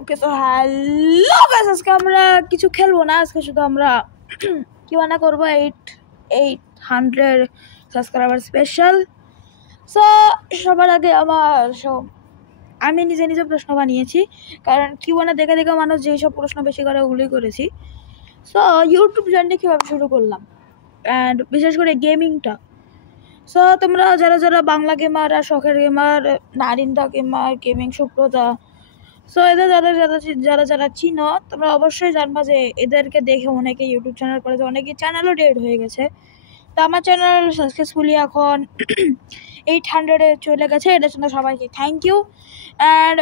ওকে তো hello guys, আজকে আমরা কিছু খেলবো না, আজকে শুধু আমরা কি বানা করবো 800 সাবস্ক্রাইবার স্পেশাল। সো সবার আগে আমি নিজে নিজে প্রশ্ন বানিয়েছি, কারণ কি বানা দেখে দেখে মানুষ যেসব প্রশ্ন বেশি করে ওগুলোই করেছি। সো ইউটিউব জার্নি কীভাবে শুরু করলাম, অ্যান্ড বিশেষ করে গেমিংটা। সো তোমরা যারা যারা বাংলা গেমার আর শখের গেমার, নারিন্দা গেমার, গেমিং সুপ্রতা, সো এদের যারা যারা যারা যারা চিনো, তোমরা অবশ্যই জানবা যে এদেরকে দেখে অনেকে ইউটিউব চ্যানেল করেছে, অনেকে চ্যানেলও ডেড হয়ে গেছে। তো আমার চ্যানেল সাকসেসফুলি এখন 800-এ চলে গেছে, এটার জন্য সবাইকে থ্যাংক ইউ। অ্যান্ড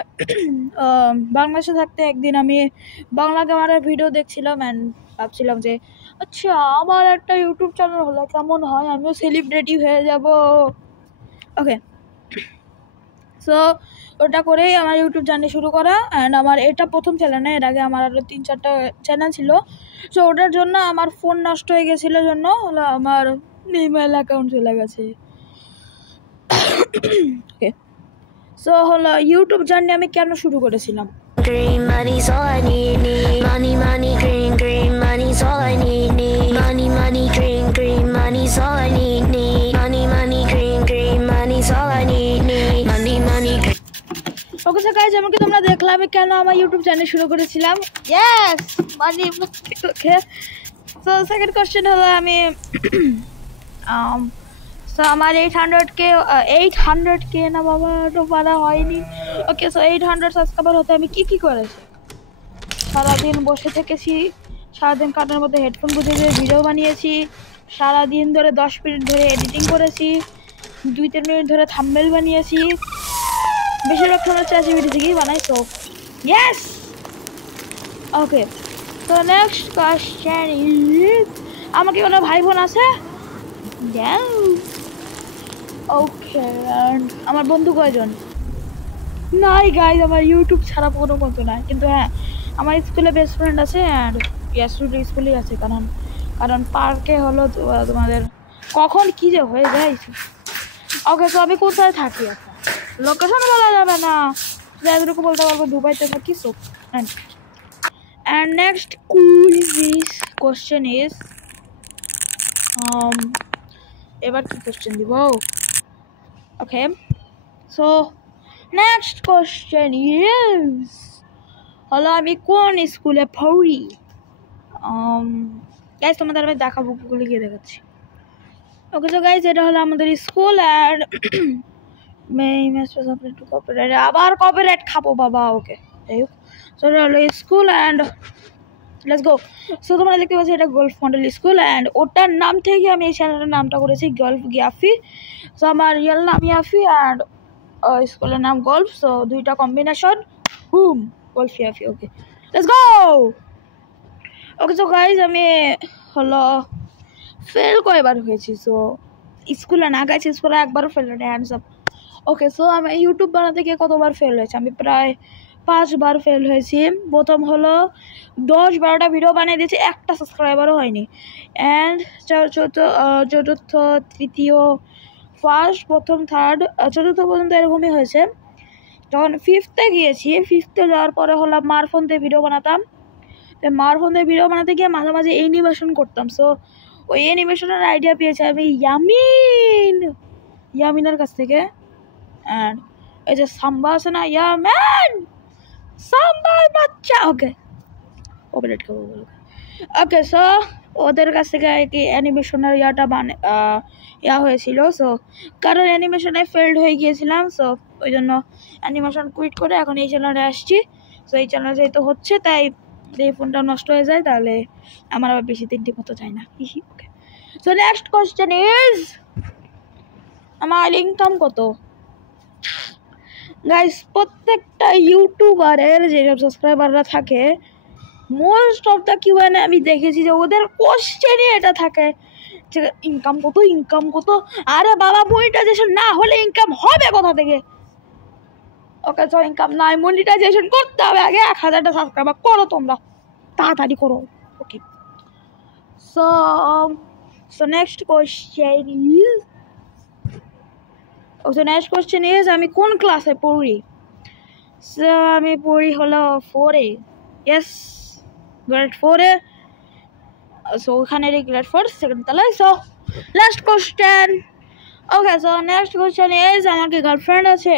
বাংলাদেশে থাকতে একদিন আমি বাংলা গেমারের ভিডিও দেখছিলাম অ্যান্ড ভাবছিলাম যে আচ্ছা আমার একটা ইউটিউব চ্যানেল হলে কেমন হয়, আমিও সেলিব্রিটি হয়ে যাব। ওকে, সো ওটা করেই আমার ইউটিউব জার্নি শুরু করা। অ্যান্ড আমার এটা প্রথম চ্যানেল না, এর আগে আমার আরও 3-4টা চ্যানেল ছিল। সো ওটার জন্য আমার ফোন নষ্ট হয়ে গেছিলো, জন্য হলো আমার ইমেল অ্যাকাউন্ট চলে গেছে। ওকে, সো হলো ইউটিউব জার্নি আমি কেন শুরু করেছিলাম। Green money's all I need. Money, money, green, green money's all I need. Money, money, green, green money's all I need. Money, money, green, green money's all I need. Money, money, green. Okay so guys, আমাকে তোমরা দেখলাম আমি কেন আমার YouTube channel শুরু করেছিলাম। Yes, মানি। ওকে, so second question হলো আমি সো আমার 800K না বাবা, তো পারা হয়নি। ওকে, সো 800 সাবস্ক্রাইবার হতে আমি কি করেছি। সারাদিন বসে থেকেছি, সারাদিন কাটার মধ্যে হেডফোন গুঁজে দিয়ে ভিডিও বানিয়েছি, সারাদিন ধরে 10 মিনিট ধরে এডিটিং করেছি, 2-3 মিনিট ধরে থাম্বনেল বানিয়েছি, বেশিরভাগ সময় চ্যাটজিপিটি থেকেই বানাই। So yes. ওকে, তো নেক্সট কোশ্চেন ইজ, আমাকে কোনো ভাই বোন আছে? ওকে, অ্যান্ড আমার বন্ধু কয়জন? নাই গাইজ, আমার ইউটিউব ছাড়া কোনো বন্ধু নাই, কিন্তু হ্যাঁ আমার স্কুলে বেস্ট ফ্রেন্ড আছে। অ্যান্ড স্কুলেই আছে, কারণ পার্কে হলো তোমাদের কখন কী যে হয়ে যায়। ওকে, তো আমি কোথায় থাকি এখন, লোকেশন বলা যাবে না, এতটুকু বলতে পারবো দুবাইতে থাকি। So and next question is, এবার কি কোশ্চেন দিব। ওকে, সো নেক্সট কোশ্চেন ইজ হলো আমি কোন স্কুলে পড়ি। গাইজ তোমাদের আমি দেখাবো, গুগলে গিয়ে দেখাচ্ছি। ওকে, তো গাইজ এটা হলো আমাদের স্কুল। অ্যান্ড আবার কপিরাইট খাবো বাবা। ওকে, যাই হোক, সো এটা হলো school and let's go. So তোমরা দেখতে পাচ্ছি এটা গল্ফ মডেল স্কুল, অ্যান্ড ওটার নাম থেকে আমি এই চ্যানেলের নামটা করেছি গল্ফ ইয়াফি। সো আমার রিয়েল নাম ইয়াফি অ্যান্ড স্কুলের নাম গল্ফ, সো দুইটা combination, boom, golf Yafi. Okay, let's go. Okay, so guys আমি হলো ফেল কয়বার হয়েছি। সো স্কুলে না গাইছি, স্কুলে একবারও ফেল হয়নি, হ্যান্ডস আপ। ওকে, সো আমি ইউটিউব বানাতে গিয়ে কতবার ফেল হয়েছে, আমি প্রায় 5বার ফেল হয়েছি। প্রথম হলো 10-12টা ভিডিও বানিয়ে দিয়েছি, একটা সাবস্ক্রাইবারও হয়নি। অ্যান্ড চতুর্থ, তৃতীয়, ফার্স্ট, প্রথম, থার্ড, চতুর্থ পর্যন্ত এরকমই হয়েছে। যখন 5th-এ গিয়েছি, 5th-এ যাওয়ার পরে হলো মার ফোন দিয়ে ভিডিও বানাতাম। মার ফোন দিয়ে ভিডিও বানাতে গিয়ে মাঝে মাঝে অ্যানিমেশন করতাম। সো ওই অ্যানিমেশনের আইডিয়া পেয়েছি আমি ইয়ামিনের কাছ থেকে। অ্যান্ড এই যে সাম্বা আছে না, ইয়ামিন সাম্বার বাচ্চা। ওকে, কপিরাইট খাবো বলো। ওকে, সো ওদের কাছ থেকে আর কি অ্যানিমেশনের ইয়া হয়েছিল। সো কারণ অ্যানিমেশনে ফেল্ড হয়ে গিয়েছিলাম, সো ওই জন্য অ্যানিমেশন কুইট করে এখন এই চ্যানেলে আসছি। সো এই চ্যানেল যেহেতু হচ্ছে, তাই এই ফোনটা নষ্ট হয়ে যায়, তাহলে আমার আবার বেশি দিন ঠিক মতো চাই না। ওকে, সো নেক্সট কোয়েশ্চেন ইজ, আমার ইনকাম কত। গাইস, প্রত্যেকটা ইউটিউবারের যেসব সাবস্ক্রাইবাররা থাকে, মোস্ট অফ দ্য কিউএনএ আমি দেখেছি যে ওদের কোশ্চেনই এটা থাকে যে ইনকাম কত। আরে বাবা, মনিটাইজেশন না হলে ইনকাম হবে কোথা থেকে। ওকে, তো ইনকাম নাই, মনিটাইজেশন করতে হবে আগে। 1000টা সাবস্ক্রাইবার করো, তোমরা তাড়াতাড়ি করো। Okay, so next question is আমি কোন ক্লাসে পড়ি। সো আমি পড়ি হলো 4-এ ইয়েস গ্রেড 4-এ সো ওখানেরই গ্রেড 4 সেকেন্ড তলায় so last question okay so next question is আমার কি গার্লফ্রেন্ড আছে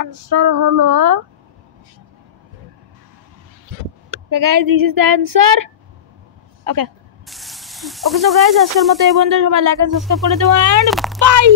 আনসার হলো okay guys this is the answer okay so guys আজকের মতো এই বন্ধু সবাই লাইক এন্ড সাবস্ক্রাইব করে দাও এন্ড বাই